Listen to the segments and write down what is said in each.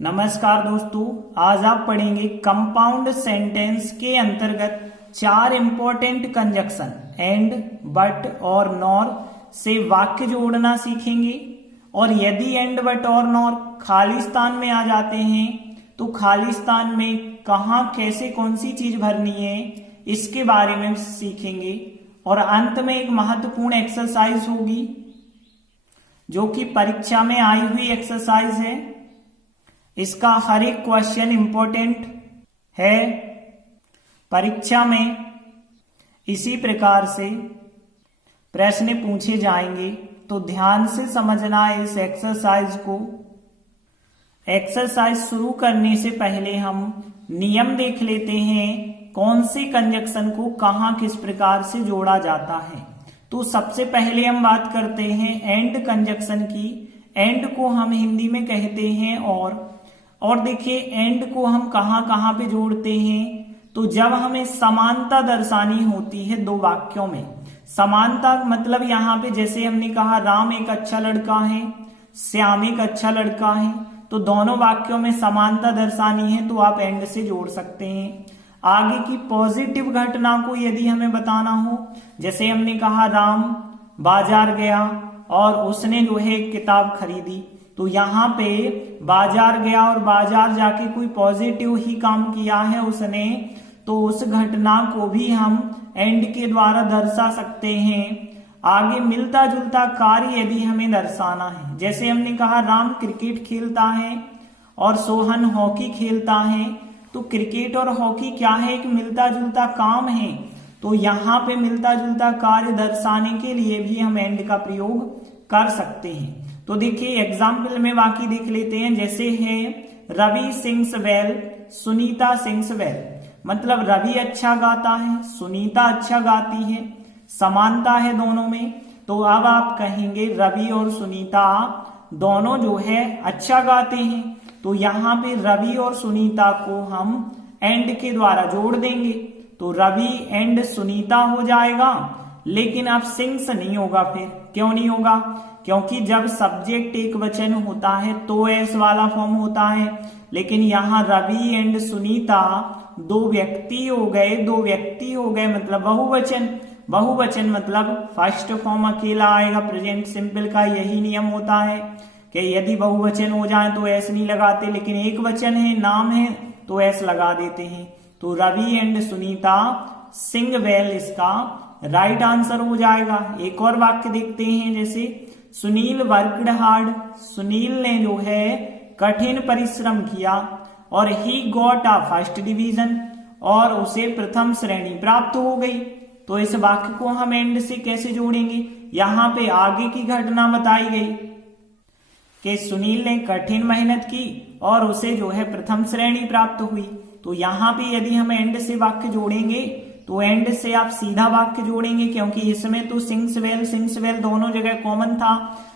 नमस्कार दोस्तों, आज आप पढ़ेंगे कंपाउंड सेंटेंस के अंतर्गत चार इंपॉर्टेंट कंजक्शन एंड, बट और नॉर से वाक्य जोड़ना सीखेंगे। और यदि एंड, बट और नॉर खाली स्थान में आ जाते हैं तो खाली स्थान में कहाँ कैसे कौन सी चीज भरनी है इसके बारे में सीखेंगे। और अंत में एक महत्वपूर्ण एक्सरसाइज होगी जो कि परीक्षा में आई हुई एक्सरसाइज है। इसका हर एक क्वेश्चन इंपॉर्टेंट है परीक्षा में। इसी प्रकार से प्रश्न पूछे जाएंगे, तो ध्यान से समझना है इस एक्सरसाइज को। एक्सरसाइज शुरू करने से पहले हम नियम देख लेते हैं, कौन से कंजक्शन को कहां किस प्रकार से जोड़ा जाता है। तो सबसे पहले हम बात करते हैं एंड कंजक्शन की। एंड को हम हिंदी में कहते हैं और देखिए एंड को हम कहां कहां पे जोड़ते हैं। तो जब हमें समानता दर्शानी होती है दो वाक्यों में। समानता मतलब यहाँ पे जैसे हमने कहा राम एक अच्छा लड़का है, श्याम एक अच्छा लड़का है, तो दोनों वाक्यों में समानता दर्शानी है तो आप एंड से जोड़ सकते हैं। आगे की पॉजिटिव घटना को यदि हमें बताना हो, जैसे हमने कहा राम बाजार गया और उसने जो है किताब खरीदी, तो यहाँ पे बाजार गया और बाजार जाके कोई पॉजिटिव ही काम किया है उसने, तो उस घटना को भी हम एंड के द्वारा दर्शा सकते हैं। आगे मिलता जुलता कार्य यदि हमें दर्शाना है, जैसे हमने कहा राम क्रिकेट खेलता है और सोहन हॉकी खेलता है, तो क्रिकेट और हॉकी क्या है, एक मिलता जुलता काम है। तो यहाँ पे मिलता जुलता कार्य दर्शाने के लिए भी हम एंड का प्रयोग कर सकते हैं। तो देखिए एग्जाम्पल में वाक्य देख लेते हैं, जैसे है Ravi sings well, Sunita sings well. मतलब रवि अच्छा गाता है, सुनीता अच्छा गाती है, समानता है दोनों में। तो अब आप कहेंगे रवि और सुनीता दोनों जो है अच्छा गाते हैं, तो यहाँ पे रवि और सुनीता को हम एंड के द्वारा जोड़ देंगे, तो रवि एंड सुनीता हो जाएगा। लेकिन अब सिंग्स नहीं होगा। फिर क्यों नहीं होगा? क्योंकि जब सब्जेक्ट एक वचन होता है तो एस वाला फॉर्म होता है, लेकिन यहाँ रवि एंड सुनीता दो व्यक्ति हो गए। दो व्यक्ति हो गए मतलब बहुवचन। बहुवचन मतलब फर्स्ट फॉर्म अकेला आएगा। प्रेजेंट सिंपल का यही नियम होता है कि यदि बहुवचन हो जाए तो एस नहीं लगाते, लेकिन एक वचन है, नाम है, तो एस लगा देते हैं। तो Ravi and Sunita sing well इसका राइट आंसर हो जाएगा। एक और वाक्य देखते हैं, जैसे सुनील वर्कड हार्ड। सुनील ने जो है कठिन परिश्रम किया और he got a first division, और उसे प्रथम श्रेणी प्राप्त हो गई। तो इस वाक्य को हम एंड से कैसे जोड़ेंगे? यहाँ पे आगे की घटना बताई गई कि सुनील ने कठिन मेहनत की और उसे जो है प्रथम श्रेणी प्राप्त हुई। तो यहाँ पे यदि हम एंड से वाक्य जोड़ेंगे तो एंड से आप सीधा वाक्य जोड़ेंगे, क्योंकि इसमें तो सिंग्स वेल दोनों जगह कॉमन था,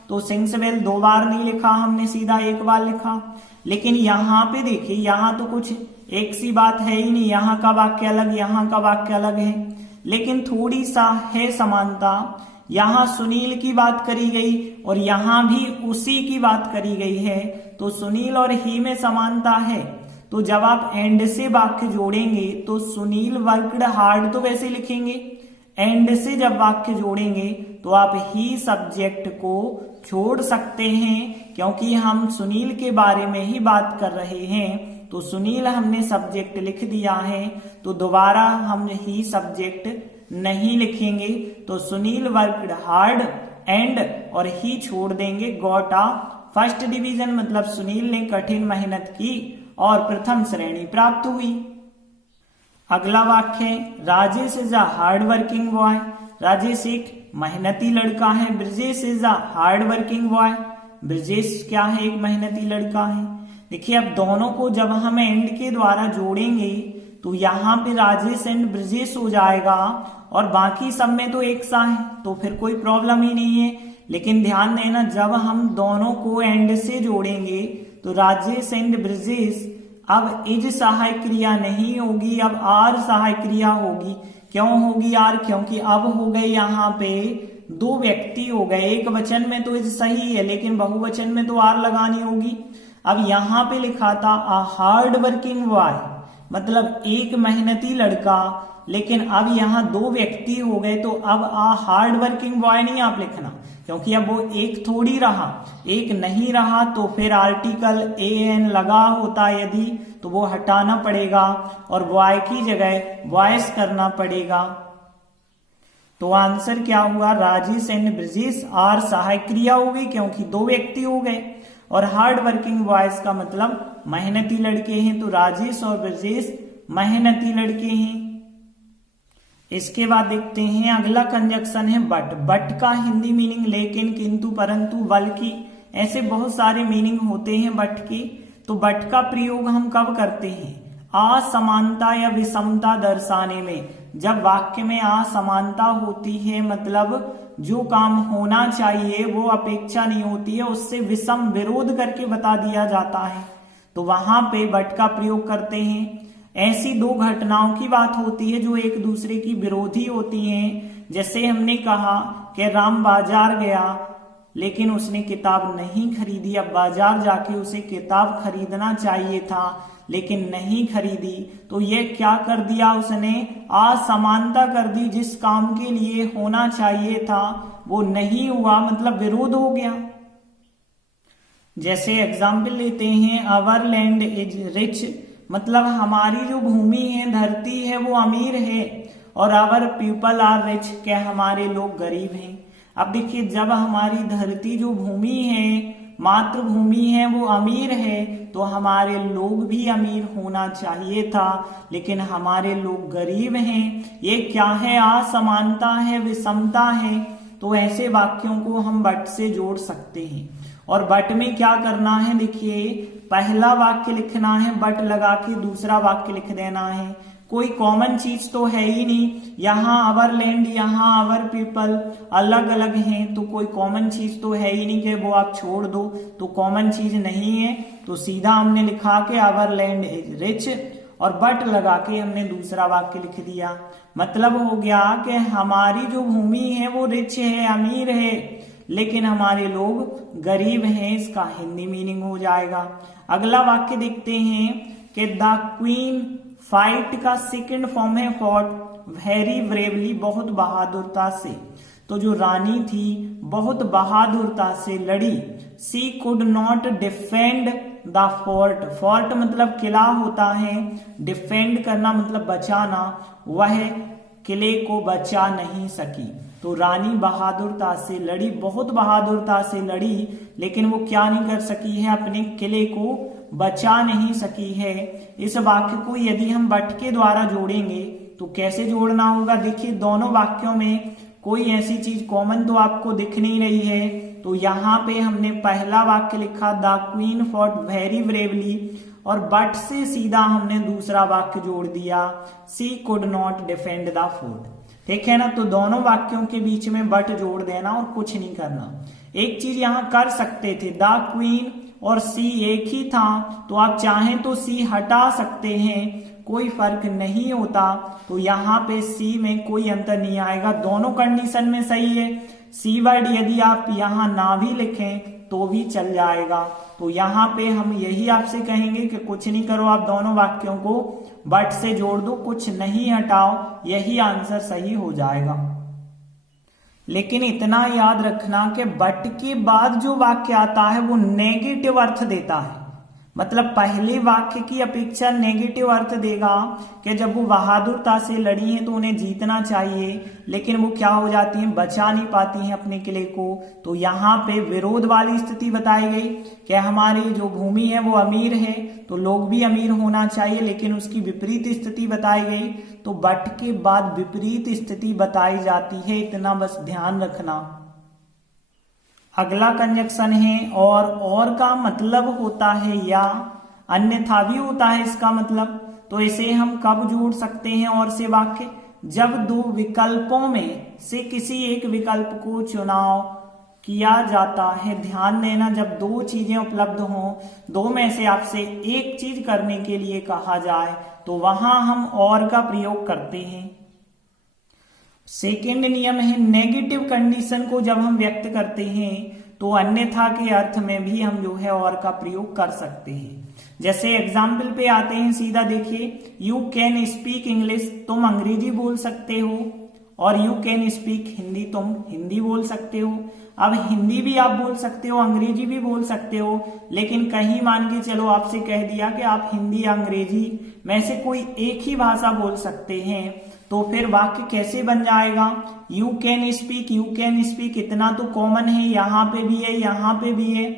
तो सिंग्स वेल दो बार नहीं लिखा हमने, सीधा एक बार लिखा। लेकिन यहाँ पे देखिए, यहाँ तो कुछ एक सी बात है ही नहीं, यहाँ का वाक्य अलग, यहाँ का वाक्य अलग है, लेकिन थोड़ी सा है समानता। यहाँ सुनील की बात करी गई और यहाँ भी उसी की बात करी गई है, तो सुनील और ही में समानता है। तो जब आप एंड से वाक्य जोड़ेंगे तो सुनील वर्कड हार्ड तो वैसे लिखेंगे, एंड से जब वाक्य जोड़ेंगे तो आप ही सब्जेक्ट को छोड़ सकते हैं, क्योंकि हम सुनील के बारे में ही बात कर रहे हैं। तो सुनील हमने सब्जेक्ट लिख दिया है, तो दोबारा हम ही सब्जेक्ट नहीं लिखेंगे। तो सुनील वर्कड हार्ड एंड और ही छोड़ देंगे, गॉट अ फर्स्ट डिवीजन। मतलब सुनील ने कठिन मेहनत की और प्रथम श्रेणी प्राप्त हुई। अगला वाक्य है Rajesh is a hard working boy. Rajesh एक मेहनती लड़का है। Brajesh is a hard working boy. Brajesh क्या है? एक मेहनती लड़का है। देखिए अब दोनों को जब हम एंड के द्वारा जोड़ेंगे तो यहाँ पे राजेश एंड ब्रजेश हो जाएगा और बाकी सब में तो एक सा है, तो फिर कोई प्रॉब्लम ही नहीं है। लेकिन ध्यान देना, जब हम दोनों को एंड से जोड़ेंगे तो राजेश एंड ब्रजेश अब इज सहायक क्रिया नहीं होगी, अब आर सहायक क्रिया होगी। क्यों होगी आर? क्योंकि अब हो गए यहाँ पे दो व्यक्ति हो गए। एक वचन में तो इज सही है, लेकिन बहुवचन में तो आर लगानी होगी। अब यहाँ पे लिखा था अ हार्ड वर्किंग बॉय, मतलब एक मेहनती लड़का, लेकिन अब यहाँ दो व्यक्ति हो गए तो अब अ हार्ड वर्किंग बॉय नहीं आप लिखना, क्योंकि अब वो एक थोड़ी रहा, एक नहीं रहा तो फिर आर्टिकल एन लगा होता यदि तो वो हटाना पड़ेगा और बॉय की जगह बॉयज करना पड़ेगा। तो आंसर क्या हुआ, राजेश एंड ब्रजेश आर सहायक क्रिया हो गई क्योंकि दो व्यक्ति हो गए, और हार्ड वर्किंग बॉयज का मतलब मेहनती लड़के हैं, तो राजेश और ब्रजेश मेहनती लड़के हैं। इसके बाद देखते हैं अगला कंजक्शन है बट। बट का हिंदी मीनिंग लेकिन, किंतु, परंतु, बल्कि, ऐसे बहुत सारे मीनिंग होते हैं बट के। तो बट का प्रयोग हम कब करते हैं, असमानता या विषमता दर्शाने में। जब वाक्य में असमानता होती है, मतलब जो काम होना चाहिए वो अपेक्षा नहीं होती है, उससे विषम विरोध करके बता दिया जाता है, तो वहां पे बट का प्रयोग करते हैं। ऐसी दो घटनाओं की बात होती है जो एक दूसरे की विरोधी होती हैं, जैसे हमने कहा कि राम बाजार गया लेकिन उसने किताब नहीं खरीदी। अब बाजार जाके उसे किताब खरीदना चाहिए था लेकिन नहीं खरीदी, तो ये क्या कर दिया उसने, असमानता कर दी। जिस काम के लिए होना चाहिए था वो नहीं हुआ, मतलब विरोध हो गया। जैसे एग्जाम्पल लेते हैं, आवर लैंड इज रिच, मतलब हमारी जो भूमि है, धरती है, वो अमीर है, और आवर पीपल आर रिच, क्या हमारे लोग गरीब हैं। अब देखिए, जब हमारी धरती जो भूमि है, मातृभूमि है, वो अमीर है, तो हमारे लोग भी अमीर होना चाहिए था, लेकिन हमारे लोग गरीब हैं। ये क्या है, असमानता है, विषमता है। तो ऐसे वाक्यों को हम बट से जोड़ सकते हैं। और बट में क्या करना है, देखिए, पहला वाक्य लिखना है, बट लगा के दूसरा वाक्य लिख देना है। कोई कॉमन चीज तो है ही नहीं, यहाँ आवर लैंड, यहाँ आवर पीपल अलग अलग हैं, तो कोई कॉमन चीज तो है ही नहीं कि वो आप छोड़ दो, तो कॉमन चीज नहीं है, तो सीधा हमने लिखा के आवर लैंड इज रिच और बट लगा के हमने दूसरा वाक्य लिख दिया। मतलब हो गया कि हमारी जो भूमि है वो रिच है, अमीर है, लेकिन हमारे लोग गरीब हैं, इसका हिंदी मीनिंग हो जाएगा। अगला वाक्य देखते हैं कि द क्वीन फाइट का सेकंड फॉर्म है फॉट वेरी ब्रेवली, बहुत बहादुरता से। तो जो रानी थी बहुत बहादुरता से लड़ी। She could not defend the fort, fort मतलब किला होता है, डिफेंड करना मतलब बचाना, वह किले को बचा नहीं सकी। तो रानी बहादुरता से लड़ी, बहुत बहादुरता से लड़ी, लेकिन वो क्या नहीं कर सकी है, अपने किले को बचा नहीं सकी है। इस वाक्य को यदि हम बट के द्वारा जोड़ेंगे तो कैसे जोड़ना होगा, देखिए, दोनों वाक्यों में कोई ऐसी चीज कॉमन तो आपको दिख नहीं रही है, तो यहाँ पे हमने पहला वाक्य लिखा the queen fought very bravely, और बट से सीधा हमने दूसरा वाक्य जोड़ दिया, she could not defend the fort. ठीक है ना, तो दोनों वाक्यों के बीच में बट जोड़ देना और कुछ नहीं करना। एक चीज यहां कर सकते थे, द क्वीन और सी एक ही था, तो आप चाहें तो सी हटा सकते हैं, कोई फर्क नहीं होता। तो यहाँ पे सी में कोई अंतर नहीं आएगा, दोनों कंडीशन में सही है। सी वर्ड यदि आप यहाँ ना भी लिखें तो भी चल जाएगा। तो यहाँ पे हम यही आपसे कहेंगे कि कुछ नहीं करो, आप दोनों वाक्यों को बट से जोड़ दो, कुछ नहीं हटाओ, यही आंसर सही हो जाएगा। लेकिन इतना याद रखना कि बट के बाद जो वाक्य आता है वो नेगेटिव अर्थ देता है, मतलब पहले वाक्य की अपेक्षा नेगेटिव अर्थ देगा कि जब वो बहादुरता से लड़ी हैं तो उन्हें जीतना चाहिए, लेकिन वो क्या हो जाती हैं, बचा नहीं पाती हैं अपने किले को। तो यहाँ पे विरोध वाली स्थिति बताई गई कि हमारी जो भूमि है वो अमीर है, तो लोग भी अमीर होना चाहिए, लेकिन उसकी विपरीत स्थिति बताई गई। तो बट के बाद विपरीत स्थिति बताई जाती है, इतना बस ध्यान रखना। अगला कंजक्शन है और का मतलब होता है या, अन्यथा भी होता है इसका मतलब। तो इसे हम कब जोड़ सकते हैं और से वाक्य, जब दो विकल्पों में से किसी एक विकल्प को चुनाव किया जाता है। ध्यान देना, जब दो चीजें उपलब्ध हों, दो में से आपसे एक चीज करने के लिए कहा जाए तो वहां हम और का प्रयोग करते हैं। सेकेंड नियम है, नेगेटिव कंडीशन को जब हम व्यक्त करते हैं तो अन्यथा के अर्थ में भी हम जो है और का प्रयोग कर सकते हैं। जैसे एग्जाम्पल पे आते हैं, सीधा देखिए, यू कैन स्पीक इंग्लिश, तुम अंग्रेजी बोल सकते हो, और यू कैन स्पीक हिंदी, तुम हिंदी बोल सकते हो। अब हिंदी भी आप बोल सकते हो, अंग्रेजी भी बोल सकते हो, लेकिन कहीं मान के चलो आपसे कह दिया कि आप हिंदी या अंग्रेजी में से कोई एक ही भाषा बोल सकते हैं, तो फिर वाक्य कैसे बन जाएगा? यू कैन स्पीक इतना तो कॉमन है, यहाँ पे भी है, यहाँ पे भी है,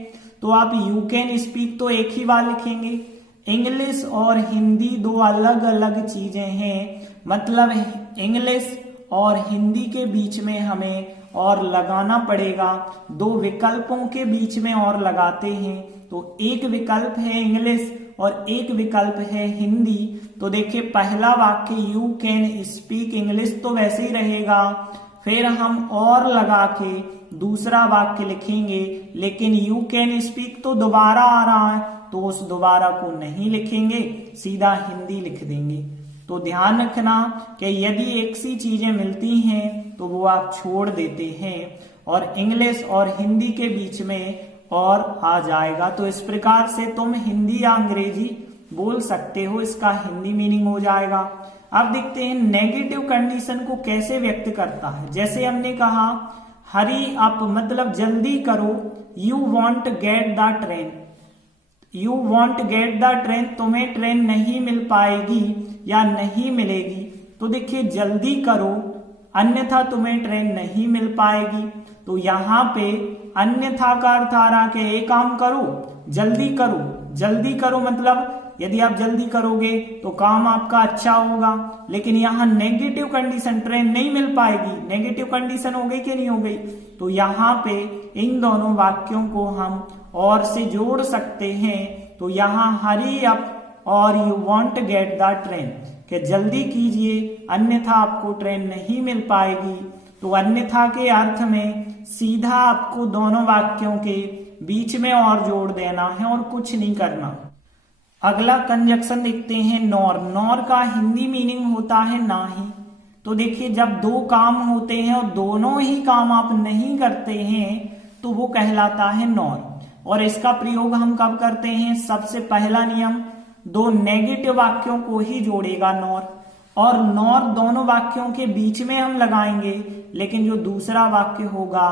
तो आप यू कैन स्पीक तो एक ही बार लिखेंगे। इंग्लिश और हिंदी दो अलग अलग चीजें हैं, मतलब इंग्लिश और हिंदी के बीच में हमें और लगाना पड़ेगा, दो विकल्पों के बीच में और लगाते हैं, तो एक विकल्प है इंग्लिश और एक विकल्प है हिंदी। तो देखिए पहला वाक्य यू कैन स्पीक इंग्लिश तो वैसे ही रहेगा, फिर हम और लगा के दूसरा वाक्य लिखेंगे, लेकिन यू कैन स्पीक तो दोबारा आ रहा है, तो उस दोबारा को नहीं लिखेंगे, सीधा हिंदी लिख देंगे। तो ध्यान रखना कि यदि एक सी चीजें मिलती हैं तो वो आप छोड़ देते हैं और इंग्लिश और हिंदी के बीच में और आ जाएगा। तो इस प्रकार से तुम हिंदी या अंग्रेजी बोल सकते हो, इसका हिंदी मीनिंग हो जाएगा। अब देखते हैं नेगेटिव कंडीशन को कैसे व्यक्त करता है। जैसे हमने कहा हरी अप मतलब जल्दी करो, you want get the train, you want get the train, तुम्हें ट्रेन नहीं मिल पाएगी या नहीं मिलेगी। तो देखिए जल्दी करो, अन्यथा तुम्हें ट्रेन नहीं मिल पाएगी। तो यहाँ पे अन्यथा का अर्थ आ रहा कि एक काम करो, जल्दी करो। जल्दी करो मतलब यदि आप जल्दी करोगे तो काम आपका अच्छा होगा, लेकिन यहाँ नेगेटिव कंडीशन, ट्रेन नहीं मिल पाएगी, नेगेटिव कंडीशन हो गई कि नहीं हो गई। तो यहाँ पे इन दोनों वाक्यों को हम और से जोड़ सकते हैं। तो यहाँ हरी अप और you want get the train, कि जल्दी कीजिए अन्यथा आपको ट्रेन नहीं मिल पाएगी। तो अन्यथा के अर्थ में सीधा आपको दोनों वाक्यों के बीच में और जोड़ देना है और कुछ नहीं करना। अगला कंजक्शन देखते हैं नॉर। नॉर का हिंदी मीनिंग होता है ना ही। तो देखिए जब दो काम होते हैं और दोनों ही काम आप नहीं करते हैं तो वो कहलाता है नॉर। और इसका प्रयोग हम कब करते हैं? सबसे पहला नियम, दो नेगेटिव वाक्यों को ही जोड़ेगा नॉर, और नॉर दोनों वाक्यों के बीच में हम लगाएंगे, लेकिन जो दूसरा वाक्य होगा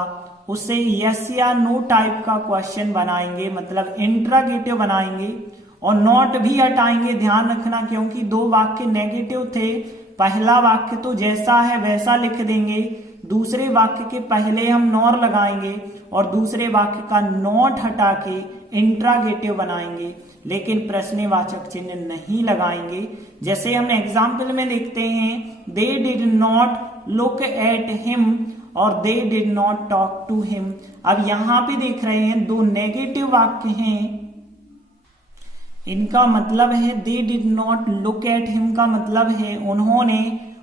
उसे यस या नो टाइप का क्वेश्चन बनाएंगे, मतलब इंट्रागेटिव बनाएंगे, और नॉट भी हटाएंगे। ध्यान रखना क्योंकि दो वाक्य नेगेटिव थे, पहला वाक्य तो जैसा है वैसा लिख देंगे, दूसरे वाक्य के पहले हम नॉर लगाएंगे और दूसरे वाक्य का नॉट हटा के इंट्रागेटिव बनाएंगे, लेकिन प्रश्नवाचक चिन्ह नहीं लगाएंगे। जैसे हम एग्जाम्पल में देखते हैं, they did not look at him और they did not talk to him. अब यहाँ पे देख रहे हैं दो नेगेटिव वाक्य हैं, इनका मतलब है दे did not look at him का मतलब है उन्होंने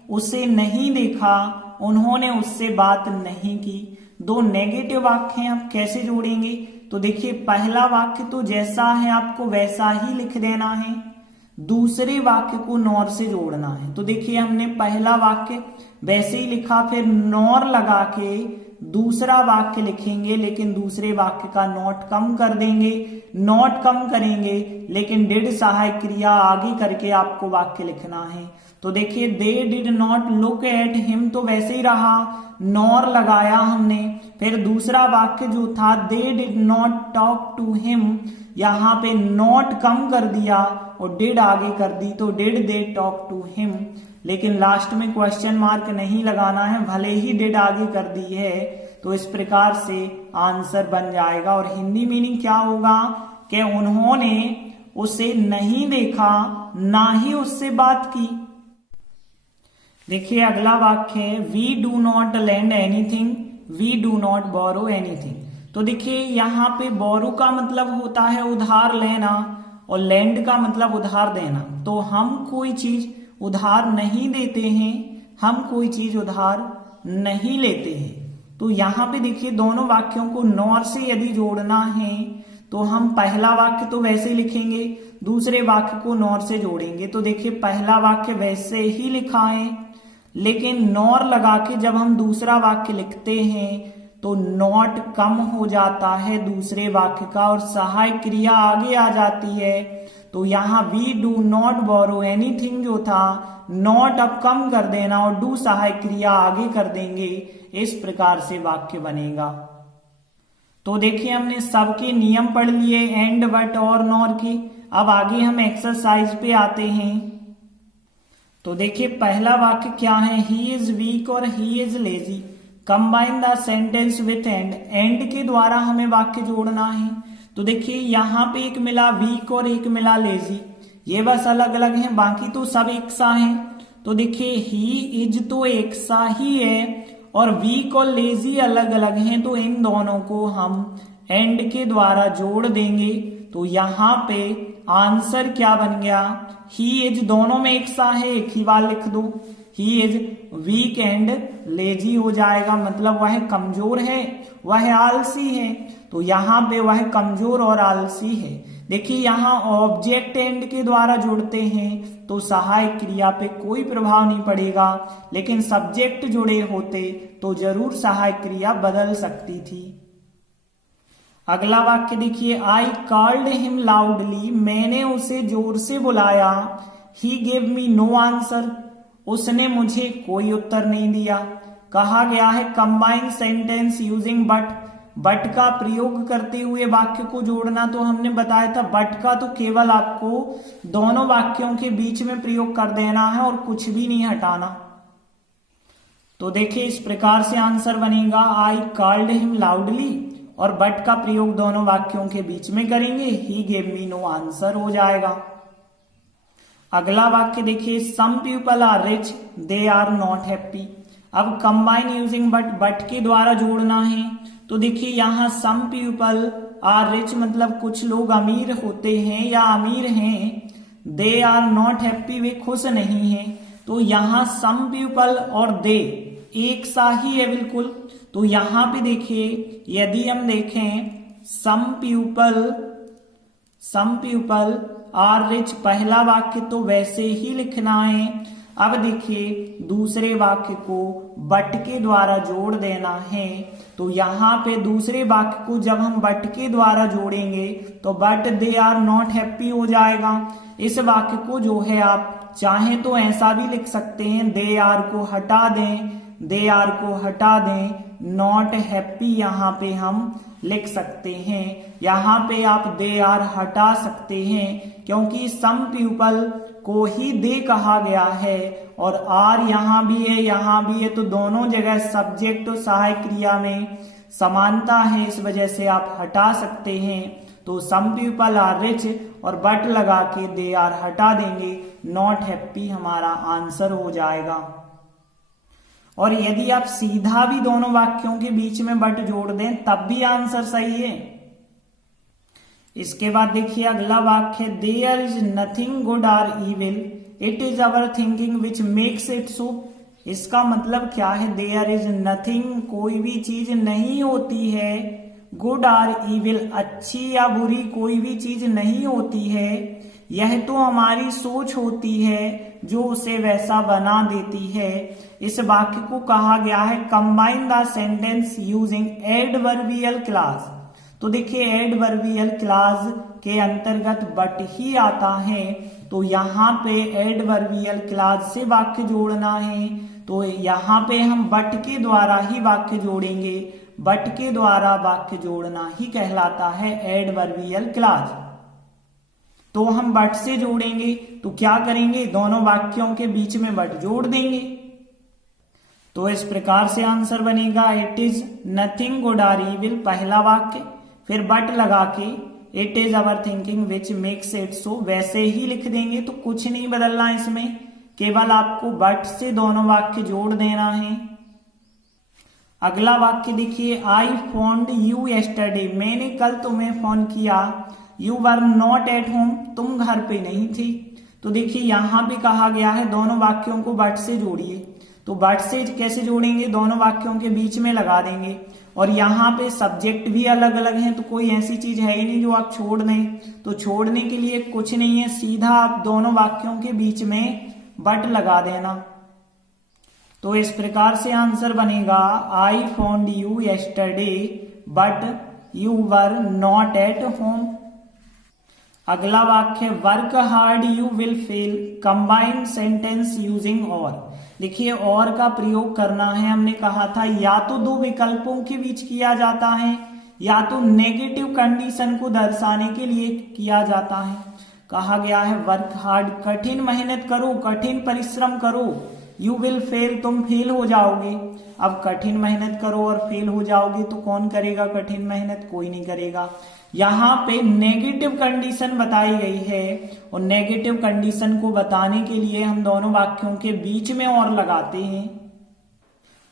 उसे नहीं देखा, उन्होंने उससे बात नहीं की। दो नेगेटिव वाक्य हैं, आप कैसे जोड़ेंगे? तो देखिए पहला वाक्य तो जैसा है आपको वैसा ही लिख देना है, दूसरे वाक्य को नॉर से जोड़ना है। तो देखिए हमने पहला वाक्य वैसे ही लिखा, फिर नॉर लगा के दूसरा वाक्य लिखेंगे, लेकिन दूसरे वाक्य का नॉट कम कर देंगे, नॉट कम करेंगे, लेकिन डिड सहायक क्रिया आगे करके आपको वाक्य लिखना है। तो देखिए दे did not look at him तो वैसे ही रहा, नॉर लगाया हमने, फिर दूसरा वाक्य जो था they did not talk to him, यहाँ पे नॉट कम कर दिया और डिड आगे कर दी, तो did they talk to him, लेकिन लास्ट में क्वेश्चन मार्क नहीं लगाना है, भले ही डिड आगे कर दी है। तो इस प्रकार से आंसर बन जाएगा। और हिंदी मीनिंग क्या होगा कि उन्होंने उसे नहीं देखा, ना ही उससे बात की। देखिए अगला वाक्य है, we do not lend anything, we do not borrow anything. तो देखिए यहाँ पे बोरो का मतलब होता है उधार लेना और लैंड का मतलब उधार देना। तो हम कोई चीज उधार नहीं देते हैं, हम कोई चीज उधार नहीं लेते हैं। तो यहाँ पे देखिए दोनों वाक्यों को नॉर से यदि जोड़ना है तो हम पहला वाक्य तो वैसे लिखेंगे, दूसरे वाक्य को नॉर से जोड़ेंगे। तो देखिए पहला वाक्य वैसे ही लिखा है, लेकिन नॉर लगा के जब हम दूसरा वाक्य लिखते हैं तो नॉट कम हो जाता है दूसरे वाक्य का और सहायक क्रिया आगे आ जाती है। तो यहाँ we do not borrow anything जो था, नॉट अब कम कर देना और डू सहायक क्रिया आगे कर देंगे, इस प्रकार से वाक्य बनेगा। तो देखिए हमने सबके नियम पढ़ लिए, एंड, बट और नॉर के। अब आगे हम एक्सरसाइज पे आते हैं। तो देखिए पहला वाक्य क्या है, ही इज वीक और he is lazy. Combine the sentence with and, and के द्वारा हमें वाक्य जोड़ना है। तो देखिए यहाँ पे एक मिला वीक और एक मिला लेजी, ये बस अलग अलग हैं, बाकी तो सब एक सा हैं। तो देखिए ही इज तो एक सा ही है और वीक और लेजी अलग अलग हैं, तो इन दोनों को हम एंड के द्वारा जोड़ देंगे। तो यहाँ पे आंसर क्या बन गया, ही इज दोनों में एक सा है, एक ही बार लिख दो, he is weak and lazy हो जाएगा, मतलब वह कमजोर है, वह आलसी है। तो यहाँ पे वह कमजोर और आलसी है। देखिए यहाँ ऑब्जेक्ट एंड के द्वारा जुड़ते हैं तो सहायक क्रिया पे कोई प्रभाव नहीं पड़ेगा, लेकिन सब्जेक्ट जुड़े होते तो जरूर सहायक क्रिया बदल सकती थी। अगला वाक्य देखिए, आई कॉल्ड हिम लाउडली, मैंने उसे जोर से बुलाया। ही गेव मी नो आंसर, उसने मुझे कोई उत्तर नहीं दिया। कहा गया है combine sentence using but, but का प्रयोग करते हुए वाक्य को जोड़ना। तो हमने बताया था बट का तो केवल आपको दोनों वाक्यों के बीच में प्रयोग कर देना है और कुछ भी नहीं हटाना। तो देखिए इस प्रकार से आंसर बनेगा, आई कॉल्ड हिम लाउडली और बट का प्रयोग दोनों वाक्यों के बीच में करेंगे, he gave me no answer हो जाएगा। अगला वाक्य देखिए, some people are rich they are not happy. अब कंबाइन यूजिंग बट, बट के द्वारा जोड़ना है। तो देखिए यहाँ सम पीपल आर रिच मतलब कुछ लोग अमीर होते हैं या अमीर हैं, दे आर नॉट हैप्पी वे खुश नहीं हैं। तो यहाँ सम पीपल और दे एक सा ही है बिल्कुल। तो यहाँ पे देखिए यदि हम देखें सम पीपल आर रिच, पहला वाक्य तो वैसे ही लिखना है। अब देखिए दूसरे वाक्य को बट के द्वारा जोड़ देना है। तो यहाँ पे दूसरे वाक्य को जब हम बट के द्वारा जोड़ेंगे तो but they are not happy हो जाएगा। इस वाक्य को जो है आप चाहें तो ऐसा भी लिख सकते हैं, दे आर को हटा दें, दे आर को हटा दें, नॉट हैप्पी यहाँ पे हम लिख सकते हैं। यहाँ पे आप दे आर हटा सकते हैं क्योंकि सम पीपल को ही दे कहा गया है और आर यहाँ भी है यहाँ भी है, तो दोनों जगह सब्जेक्ट और सहायक क्रिया में समानता है, इस वजह से आप हटा सकते हैं। तो सम पीपल आर रिच और बट लगा के दे आर हटा देंगे, नॉट हैप्पी हमारा आंसर हो जाएगा। और यदि आप सीधा भी दोनों वाक्यों के बीच में बट जोड़ दें तब भी आंसर सही है। इसके बाद देखिए अगला वाक्य, there is nothing good or evil, it is our thinking which makes it so. इसका मतलब क्या है, देयर इज नथिंग कोई भी चीज नहीं होती है, गुड आर इविल अच्छी या बुरी कोई भी चीज नहीं होती है, यह तो हमारी सोच होती है जो उसे वैसा बना देती है। इस वाक्य को कहा गया है combine the sentence using adverbial clause. तो देखिए एडवर्बियल क्लॉज के अंतर्गत बट ही आता है, तो यहाँ पे एडवर्बियल क्लॉज से वाक्य जोड़ना है। तो यहाँ पे हम बट के द्वारा ही वाक्य जोड़ेंगे, बट के द्वारा वाक्य जोड़ना ही कहलाता है एडवर्बियल क्लॉज। तो हम बट से जोड़ेंगे तो क्या करेंगे, दोनों वाक्यों के बीच में बट जोड़ देंगे। तो इस प्रकार से आंसर बनेगा, it is nothing good or evil पहला वाक्य, फिर बट लगा के it is our thinking which makes it so, वैसे ही लिख देंगे। तो कुछ नहीं बदलना इसमें, केवल आपको बट से दोनों वाक्य जोड़ देना है। अगला वाक्य देखिए, आई फोन्ड यू यस्टरडे, मैंने कल तुम्हें फोन किया, you were not at home, तुम घर पे नहीं थी। तो देखिए यहाँ पे कहा गया है दोनों वाक्यों को बट से जोड़िए। तो बट से कैसे जोड़ेंगे, दोनों वाक्यों के बीच में लगा देंगे और यहाँ पे सब्जेक्ट भी अलग अलग हैं, तो कोई ऐसी चीज है ही नहीं जो आप छोड़ दें। तो छोड़ने के लिए कुछ नहीं है, सीधा आप दोनों वाक्यों के बीच में बट लगा देना। तो इस प्रकार से आंसर बनेगा I found you yesterday but you were not at home. अगला वाक्य work hard you will fail, combined sentence using और। देखिए और का प्रयोग करना है, हमने कहा था या तो दो विकल्पों के बीच किया जाता है या तो नेगेटिव कंडीशन को दर्शाने के लिए किया जाता है। कहा गया है वर्क हार्ड, कठिन मेहनत करो, कठिन परिश्रम करो, यू विल फेल, तुम फेल हो जाओगे। अब कठिन मेहनत करो और फेल हो जाओगे तो कौन करेगा कठिन मेहनत? कोई नहीं करेगा। यहाँ पे नेगेटिव कंडीशन बताई गई है और नेगेटिव कंडीशन को बताने के लिए हम दोनों वाक्यों के बीच में और लगाते हैं।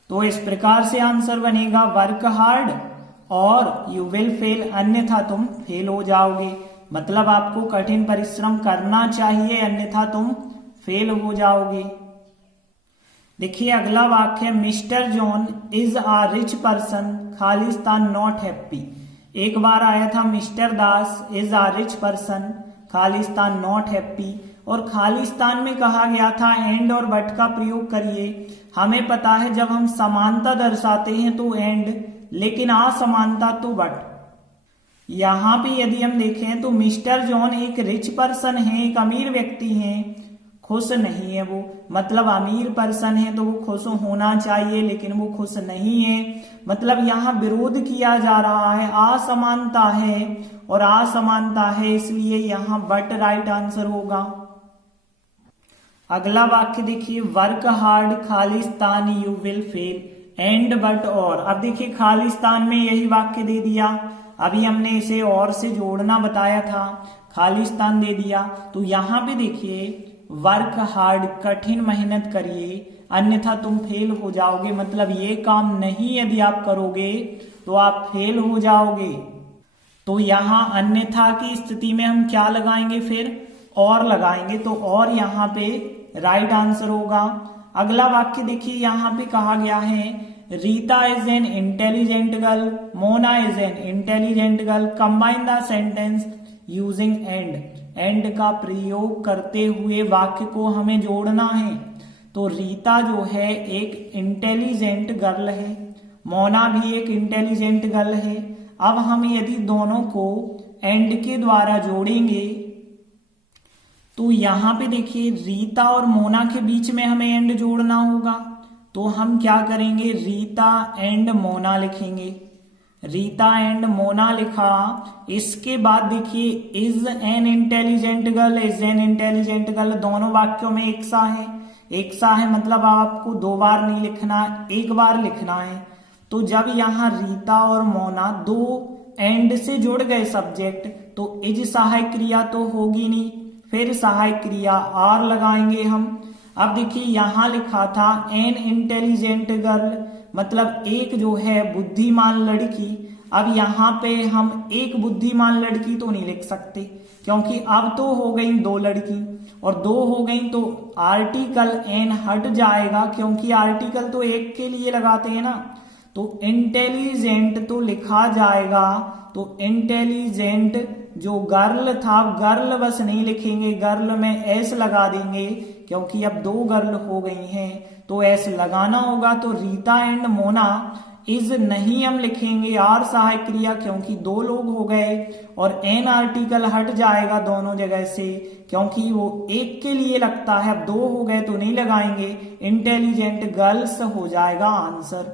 तो इस प्रकार से आंसर बनेगा वर्क हार्ड और यू विल फेल, अन्यथा तुम फेल हो जाओगे। मतलब आपको कठिन परिश्रम करना चाहिए अन्यथा तुम फेल हो जाओगे। देखिए अगला वाक्य mister John is a rich person, Khalistan not happy. एक बार आया था mister Das is a rich person, Khalistan not happy, और खालिस्तान में कहा गया था एंड और बट का प्रयोग करिए। हमें पता है जब हम समानता दर्शाते हैं तो एंड, लेकिन असमानता तो बट। यहां पे यदि हम देखें तो मिस्टर जॉन एक रिच पर्सन है, एक अमीर व्यक्ति है, खुश नहीं है वो, मतलब अमीर पर्सन है तो वो खुश होना चाहिए लेकिन वो खुश नहीं है। मतलब यहाँ विरोध किया जा रहा है, असमानता है और असमानता है, इसलिए यहाँ बट राइट आंसर होगा। अगला वाक्य देखिए work hard Khalistan you will fail, and but और। अब देखिए खालिस्तान में यही वाक्य दे दिया, अभी हमने इसे और से जोड़ना बताया था, खालिस्तान दे दिया। तो यहाँ पे देखिए वर्क हार्ड, कठिन मेहनत करिए अन्यथा तुम फेल हो जाओगे, मतलब ये काम नहीं यदि आप करोगे तो आप फेल हो जाओगे। तो यहाँ अन्यथा की स्थिति में हम क्या लगाएंगे? फिर और लगाएंगे, तो और यहाँ पे राइट आंसर होगा। अगला वाक्य देखिए यहाँ पे कहा गया है Rita is an intelligent girl, Mona is an intelligent girl, combine the sentence using and. And का प्रयोग करते हुए वाक्य को हमें जोड़ना है। तो रीता जो है एक इंटेलिजेंट गर्ल है, मोना भी एक इंटेलिजेंट गर्ल है। अब हम यदि दोनों को एंड के द्वारा जोड़ेंगे तो यहाँ पे देखिए रीता और मोना के बीच में हमें एंड जोड़ना होगा। तो हम क्या करेंगे? रीता एंड मोना लिखेंगे। रीता एंड मोना लिखा, इसके बाद देखिए is an intelligent girl, is an intelligent girl दोनों वाक्यों में एक सा है। एक सा है मतलब आपको दो बार नहीं लिखना, एक बार लिखना है। तो जब यहाँ रीता और मोना दो एंड से जुड़ गए सब्जेक्ट, तो इज सहायक क्रिया तो होगी नहीं, फिर सहायक क्रिया आर लगाएंगे हम। अब देखिए यहाँ लिखा था एन इंटेलिजेंट गर्ल, मतलब एक जो है बुद्धिमान लड़की। अब यहाँ पे हम एक बुद्धिमान लड़की तो नहीं लिख सकते क्योंकि अब तो हो गई दो लड़की, और दो हो गई तो आर्टिकल एन हट जाएगा क्योंकि आर्टिकल तो एक के लिए लगाते हैं ना। तो इंटेलिजेंट तो लिखा जाएगा, तो इंटेलिजेंट जो गर्ल था, गर्ल बस नहीं लिखेंगे, गर्ल में एस लगा देंगे क्योंकि अब दो गर्ल हो गई हैं तो एस लगाना होगा। तो रीता एंड मोना, इज नहीं हम लिखेंगे आर सहायक क्रिया क्योंकि दो लोग हो गए, और एन आर्टिकल हट जाएगा दोनों जगह से क्योंकि वो एक के लिए लगता है, अब दो हो गए तो नहीं लगाएंगे, इंटेलिजेंट गर्ल्स हो जाएगा आंसर।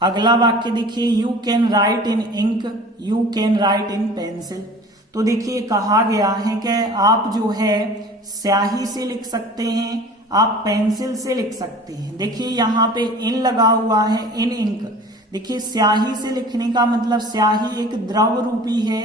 अगला वाक्य देखिए you can write in ink, you can write in pencil. तो देखिए कहा गया है कि आप जो है स्याही से लिख सकते हैं, आप पेंसिल से लिख सकते हैं। देखिए यहाँ पे इन लगा हुआ है, इन इंक। देखिए स्याही से लिखने का मतलब स्याही एक द्रव रूपी है,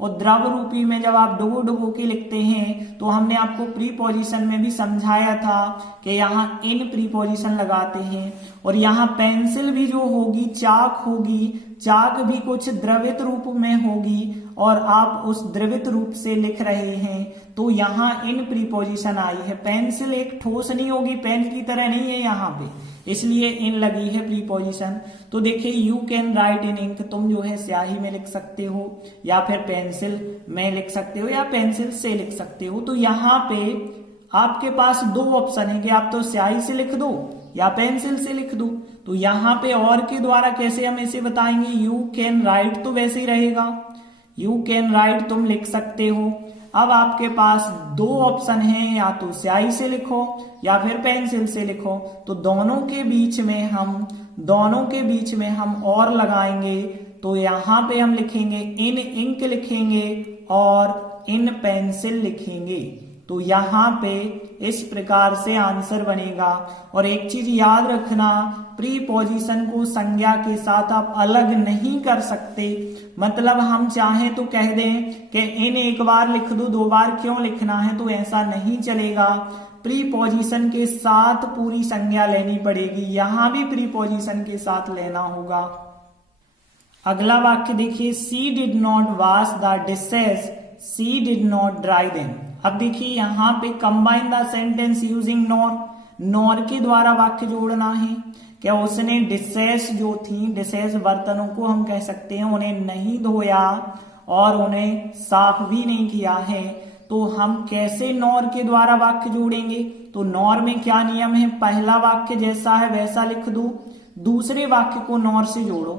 और द्रव रूपी में जब आप डुबो डुबो के लिखते हैं तो हमने आपको प्रीपोजिशन में भी समझाया था कि यहाँ इन प्रीपोजिशन लगाते हैं। और यहाँ पेंसिल भी जो होगी चाक होगी, चाक भी कुछ द्रवित रूप में होगी और आप उस द्रवित रूप से लिख रहे हैं तो यहाँ इन प्रीपोजिशन आई है। पेंसिल एक ठोस नहीं होगी, पेन की तरह नहीं है यहाँ पे, इसलिए इन लगी है प्रीपोजिशन। तो देखिए you can write in ink, तुम जो है स्याही में लिख सकते हो या फिर पेंसिल में लिख सकते हो या पेंसिल से लिख सकते हो। तो यहाँ पे आपके पास दो ऑप्शन है कि आप तो स्याही से लिख दो या पेंसिल से लिख दो। तो यहाँ पे और के द्वारा कैसे हम इसे बताएंगे, यू कैन राइट तो वैसे ही रहेगा, यू कैन राइट तुम लिख सकते हो। अब आपके पास दो ऑप्शन हैं, या तो स्याही से लिखो या फिर पेंसिल से लिखो। तो दोनों के बीच में हम और लगाएंगे। तो यहाँ पे हम लिखेंगे इन इंक लिखेंगे और इन पेंसिल लिखेंगे। तो यहाँ पे इस प्रकार से आंसर बनेगा। और एक चीज याद रखना, प्रीपोजिशन को संज्ञा के साथ आप अलग नहीं कर सकते। मतलब हम चाहें तो कह दें कि इन एक बार लिख दो, दो बार क्यों लिखना है, तो ऐसा नहीं चलेगा। प्रीपोजिशन के साथ पूरी संज्ञा लेनी पड़ेगी, यहां भी प्रीपोजिशन के साथ लेना होगा। अगला वाक्य देखिए, she did not wash the dishes, she did not dry them. अब देखिए यहाँ पे combine the sentence using nor के द्वारा वाक्य जोड़ना है। क्या उसने डिशेस जो थी, डिशेस बर्तनों को हम कह सकते हैं, उन्हें नहीं धोया और उन्हें साफ भी नहीं किया है। तो हम कैसे नॉर के द्वारा वाक्य जोड़ेंगे, तो नॉर में क्या नियम है, पहला वाक्य जैसा है वैसा लिख दो, दूसरे वाक्य को नॉर से जोड़ो।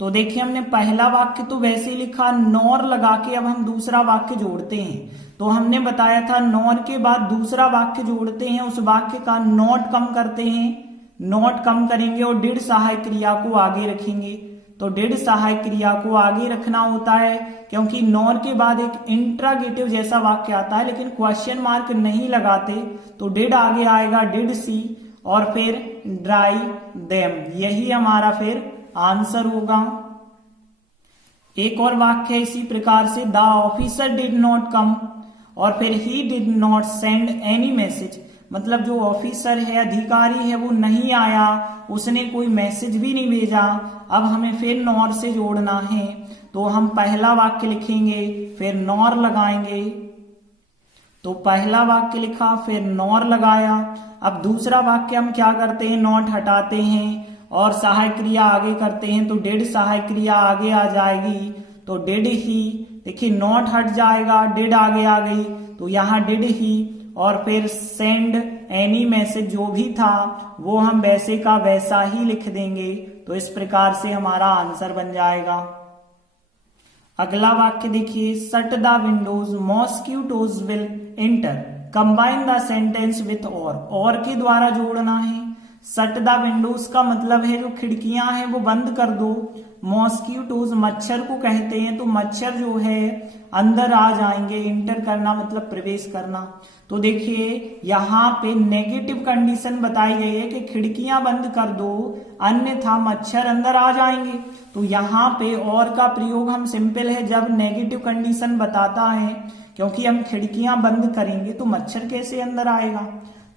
तो देखिए हमने पहला वाक्य तो वैसे ही लिखा नॉर लगा के, अब हम दूसरा वाक्य जोड़ते हैं। तो हमने बताया था नॉर के बाद दूसरा वाक्य जोड़ते हैं, उस वाक्य का नॉट कम करते हैं, नॉट कम करेंगे और डिड सहायक क्रिया को आगे रखेंगे। तो डिड सहायक क्रिया को आगे रखना होता है क्योंकि नॉर के बाद एक इंट्रागेटिव जैसा वाक्य आता है, लेकिन क्वेश्चन मार्क नहीं लगाते। तो डिड आगे आएगा, डिड सी, और फिर ड्राई देम, यही हमारा फिर आंसर होगा। एक और वाक्य है इसी प्रकार से, the officer did not come, और फिर he did not send any message. मतलब जो ऑफिसर है, अधिकारी है, वो नहीं आया, उसने कोई मैसेज भी नहीं भेजा। अब हमें फिर नॉर से जोड़ना है। तो हम पहला वाक्य लिखेंगे, फिर नॉर लगाएंगे। तो पहला वाक्य लिखा, फिर नॉर लगाया। अब दूसरा वाक्य हम क्या करते हैं, नॉट हटाते हैं और सहायक क्रिया आगे करते हैं। तो डिड सहायक क्रिया आगे आ जाएगी, तो डिड ही, देखिए नॉट हट जाएगा, डिड आगे आ गई, तो यहाँ डिड ही, और फिर सेंड एनी मैसेज जो भी था वो हम वैसे का वैसा ही लिख देंगे। तो इस प्रकार से हमारा आंसर बन जाएगा। अगला वाक्य देखिए, shut the Windows mosquitoes will enter, combine the sentence with और के द्वारा जोड़ना है। शट द विंडोज का मतलब है जो खिड़कियां हैं वो बंद कर दो। मॉस्क्यूटोज मच्छर को कहते हैं, तो मच्छर जो है अंदर आ जाएंगे। इंटर करना मतलब प्रवेश करना। तो देखिए यहाँ पे नेगेटिव कंडीशन बताई गई है कि खिड़कियां बंद कर दो अन्यथा मच्छर अंदर आ जाएंगे। तो यहाँ पे और का प्रयोग हम सिंपल है जब नेगेटिव कंडीशन बताता है, क्योंकि हम खिड़कियां बंद करेंगे तो मच्छर कैसे अंदर आएगा।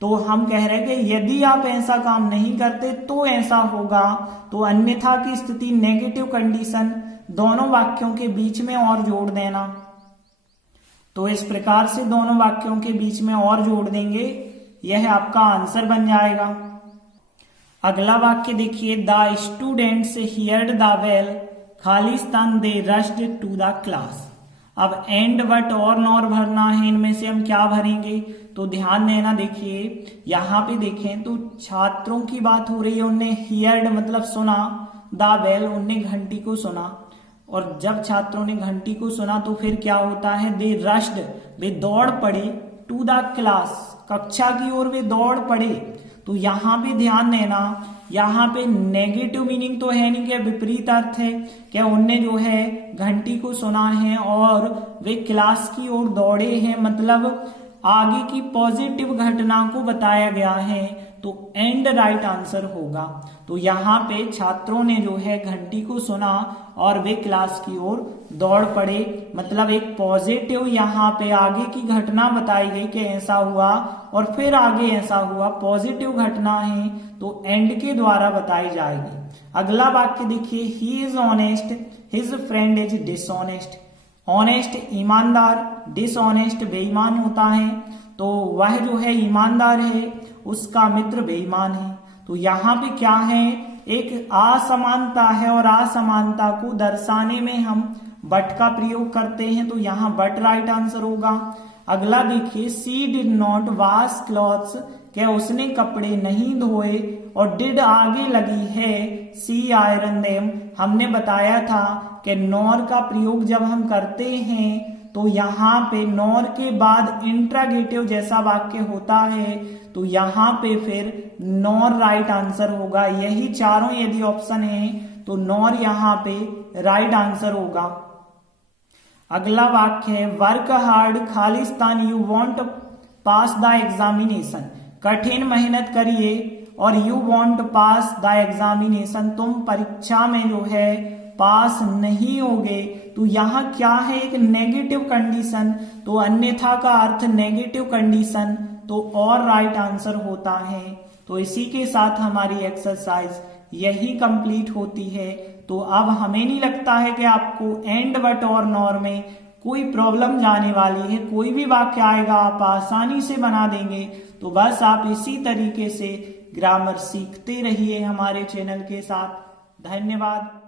तो हम कह रहे हैं कि यदि आप ऐसा काम नहीं करते तो ऐसा होगा। तो अन्यथा की स्थिति नेगेटिव कंडीशन दोनों वाक्यों के बीच में और जोड़ देना। तो इस प्रकार से दोनों वाक्यों के बीच में और जोड़ देंगे, यह आपका आंसर बन जाएगा। अगला वाक्य देखिए, the students heard the bell खालिस्तान they rushed to the class. अब एंड बट और नॉर भरना है, इनमें से हम क्या भरेंगे, तो ध्यान देना। देखिए यहाँ पे देखें तो छात्रों की बात हो रही है, उनने हियर्ड मतलब सुना, द बेल उनने घंटी को सुना, और जब छात्रों ने घंटी को सुना तो फिर क्या होता है, दे रश्ड वे दौड़ पड़े, टू द क्लास कक्षा की ओर वे दौड़ पड़े। तो यहाँ पे ध्यान देना, यहाँ पे नेगेटिव मीनिंग तो है नहीं, क्या विपरीत अर्थ है, क्या उनने जो है घंटी को सुना है और वे क्लास की ओर दौड़े हैं, मतलब आगे की पॉजिटिव घटना को बताया गया है। तो एंड राइट आंसर होगा। तो यहाँ पे छात्रों ने जो है घंटी को सुना और वे क्लास की ओर दौड़ पड़े, मतलब एक पॉजिटिव यहाँ पे आगे की घटना बताई गई कि ऐसा हुआ और फिर आगे ऐसा हुआ, पॉजिटिव घटना है तो एंड के द्वारा बताई जाएगी। अगला वाक्य देखिए, he is honest his friend is dishonest. Honest ईमानदार, डिसऑनेस्ट बेईमान होता है। तो वह जो है ईमानदार है, उसका मित्र बेईमान है। तो यहाँ पे क्या है, एक असमानता है और असमानता को दर्शाने में हम बट का प्रयोग करते हैं। तो यहाँ बट राइट आंसर होगा। अगला देखिए, she did not wash clothes, क्या उसने कपड़े नहीं धोए, और डिड आगे लगी है, सी आयरन देम। हमने बताया था कि नॉर का प्रयोग जब हम करते हैं तो यहाँ पे नॉर के बाद इंट्रागेटिव जैसा वाक्य होता है, तो यहाँ पे फिर नॉर राइट आंसर होगा। यही चारों यदि ऑप्शन है तो नॉर यहाँ पे राइट आंसर होगा। अगला वाक्य है, work hard Khalistan you want pass the examination, कठिन मेहनत करिए और you want pass the examination, तुम परीक्षा में जो है पास नहीं होगे। तो यहाँ क्या है, एक नेगेटिव कंडीशन, तो अन्यथा का अर्थ नेगेटिव कंडीशन, तो और राइट आंसर होता है। तो इसी के साथ हमारी एक्सरसाइज यही कंप्लीट होती है। तो अब हमें नहीं लगता है कि आपको एंड बट और नॉर में कोई प्रॉब्लम जाने वाली है, कोई भी वाक्य आएगा आप आसानी से बना देंगे। तो बस आप इसी तरीके से ग्रामर सीखते रहिए हमारे चैनल के साथ। धन्यवाद।